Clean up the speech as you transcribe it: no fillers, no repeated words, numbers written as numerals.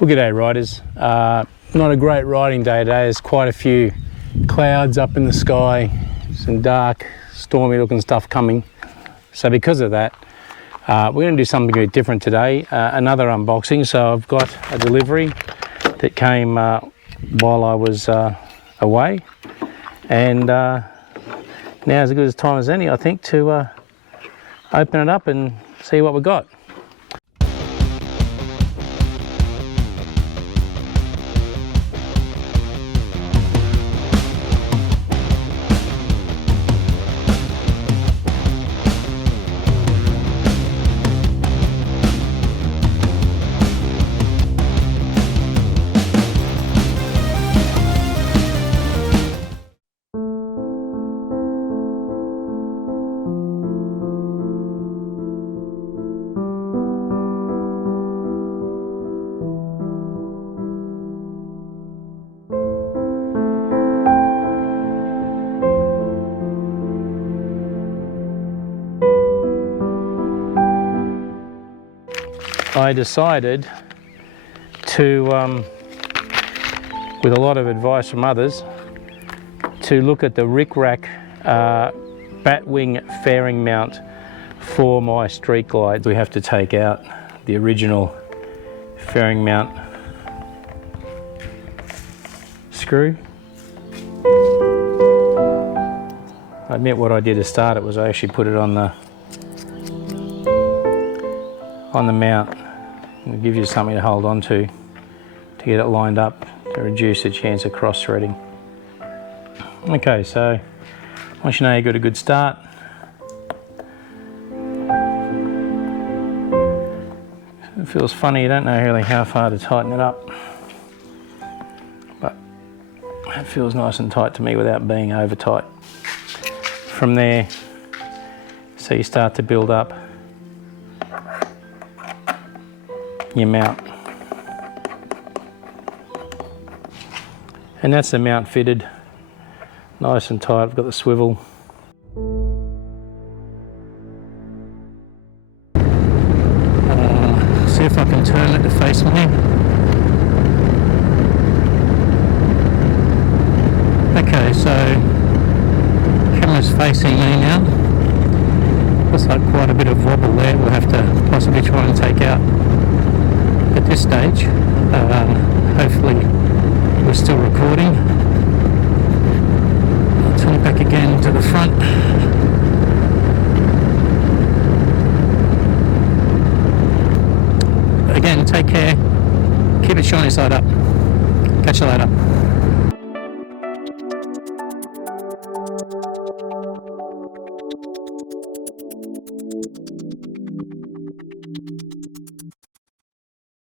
Well, g'day riders. Not a great riding day today. There's quite a few clouds up in the sky, some dark, stormy looking stuff coming. So because of that, we're going to do something a bit different today. Another unboxing. So I've got a delivery that came while I was away, and now is as good a time as any, I think, to open it up and see what we got. I decided to, with a lot of advice from others, to look at the RickRak Batwing Fairing Mount for my street glides. We have to take out the original fairing mount screw. I admit what I did to start it was I actually put it on the mount. It'll give you something to hold on to get it lined up to reduce the chance of cross-threading. Okay, so once you know you got a good start, it feels funny, you don't know really how far to tighten it up, but it feels nice and tight to me without being over tight. From there, so you start to build up your mount, and that's the mount fitted nice and tight. I've got the swivel. See if I can turn it to face me. Okay, so camera's facing me now. Looks like quite a bit of wobble there. We'll have to possibly try and take out at this stage. Hopefully we're still recording. I'll turn it back again to the front. Again, take care, keep it shiny side up. Catch you later.